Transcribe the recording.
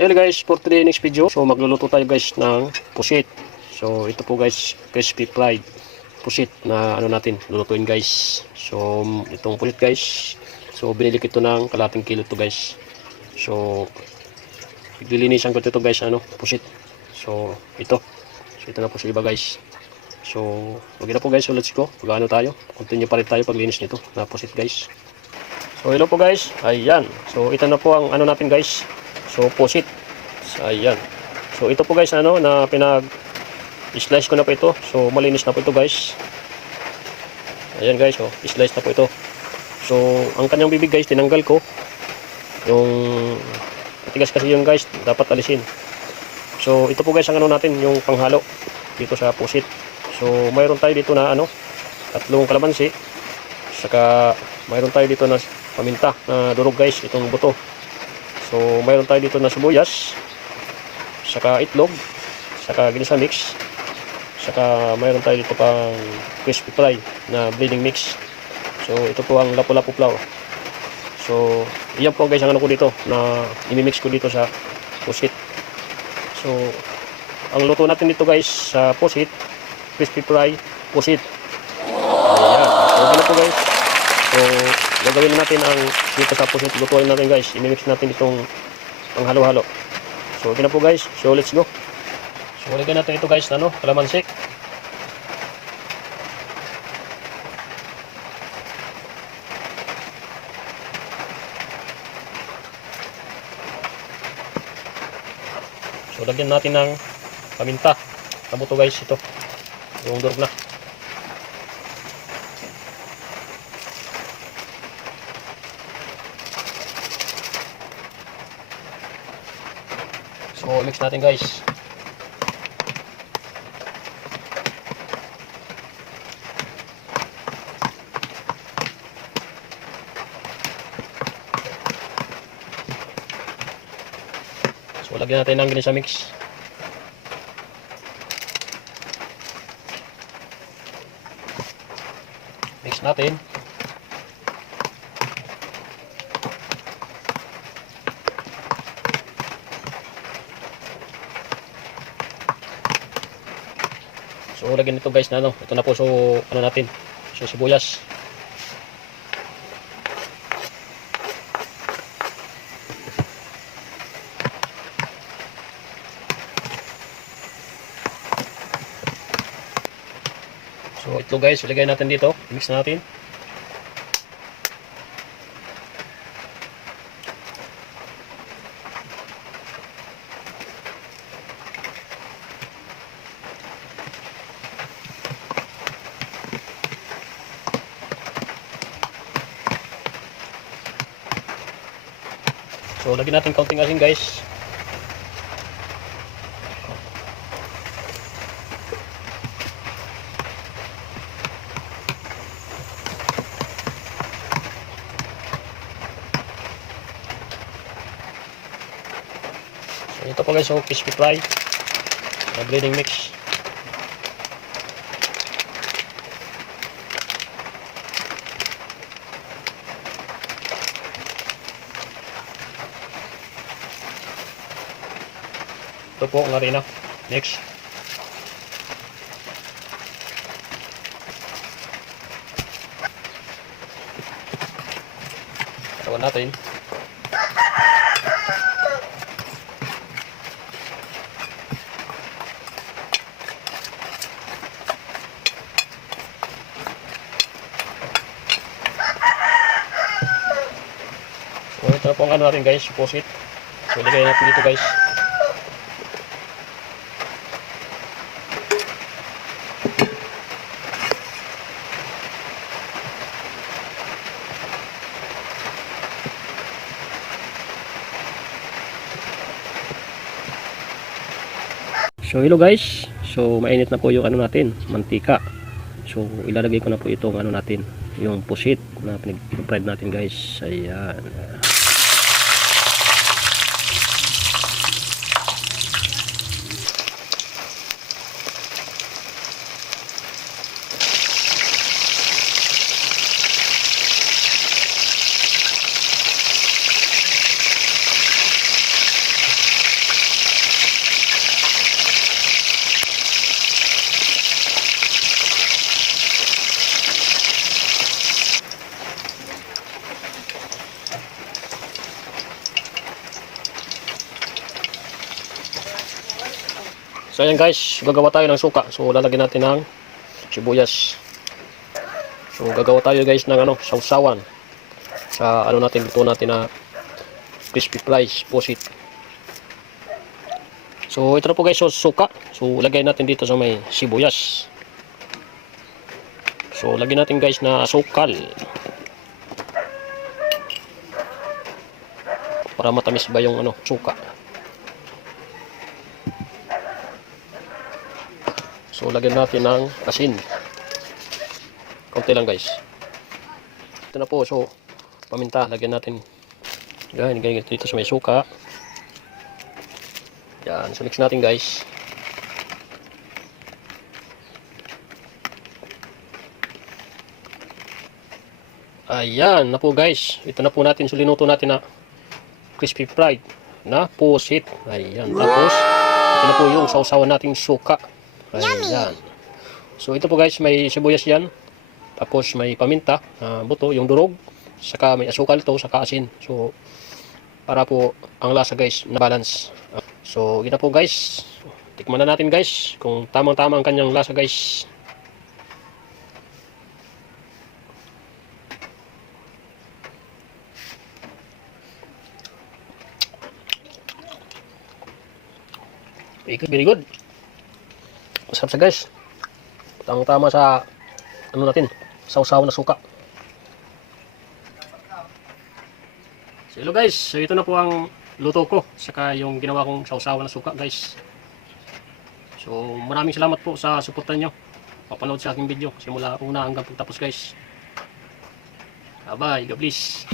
Hello guys, for today next video, so magluluto tayo guys ng pusit. So ito po guys, crispy fried pusit na ano natin, lulutuin guys. So itong pusit guys, so binili ko ito ng kalating kilo to guys. So lilinisan ko ito guys, pusit. So ito na po sa iba guys. So wag na po guys, so let's go. Pag-ano tayo, continue pa rin tayo paglinis nito na pusit guys. So hello po guys, ayan. So ito na po ang ano natin guys. So pusit. So, ayan. So ito po guys na pinag-slice ko na po ito. So malinis na po ito guys. Ayan guys, oh, slice na po ito. So ang kanyang bibig guys tinanggal ko. Yung matigas kasi yun guys, dapat alisin. So ito po guys ang natin, yung panghalo dito sa pusit. So mayroon tayo dito na tatlong kalamansi. Saka mayroon tayo dito na paminta na durog guys, itong buto. So mayroon tayo dito na sibuyas, saka itlog, saka ginisa mix, saka mayroon tayo dito pang crispy fry na bleeding mix. So ito po ang lapu-lapu flour. So iyan po guys ang ko dito na imimix ko dito sa pusit. So ang luto natin dito guys sa pusit, crispy fry pusit. Ayan, so ganun po guys. So gagawin natin ang dito sa pusit, lutuin natin guys, imimix natin itong panghalo-halo. So okay na po guys, so let's go. So lagyan natin ito guys kalamansi. So lagyan natin ng paminta. Kabuto guys ito, yung durog na. So mix natin guys. So lagyan natin ng ginisa mix. Mix natin. So lagyan nito guys na ito na po, so natin, so sibuyas. So ito guys, ilagay natin dito, mix natin. So lagyan natin kaunting asin guys. So ito po guys, so crispy fry na bleeding mix. Ito po ang harina. Next. Katawan natin. So ito po ang natin guys, pusit. So ilagay natin dito guys. So hello guys, so mainit na po yung natin, mantika. So ilalagay ko na po itong natin, yung pusit na pinag-fried natin guys. Ayan. So ayan guys, gagawa tayo ng suka. So lalagyan natin ng sibuyas. So gagawa tayo guys ng sausawan. Sa natin, luto natin na crispy fries, pusit. So ito na po guys, so suka. So lagay natin dito sa may sibuyas. So lagyan natin guys na asukal. Para matamis ba yung suka. So lagyan natin ng asin. Konti lang guys. Ito na po, so paminta, lagyan natin. Yan, ganyan dito sa may suka. Yan, so mix natin guys. Ayan na po guys. Ito na po natin, so linuto natin na crispy fried na pusit. Ayan, tapos ito na po yung sausawan nating suka. Ayan. So ito po guys, may sibuyas yan. Tapos may paminta, buto, yung durog. Saka may asukal to, saka asin. So para po ang lasa guys na balance. So ito po guys. Tikman na natin guys kung tamang-tama ang kanyang lasa guys. Very good. Masarap siya guys. Tamang-tama sa natin, sausaw na suka. So hello guys, so ito na po ang luto ko, saka yung ginawa kong sausaw na suka guys. So maraming salamat po sa suportan nyo. Papanood sa aking video simula una hanggang pagtapos guys. Bye bye, God bless.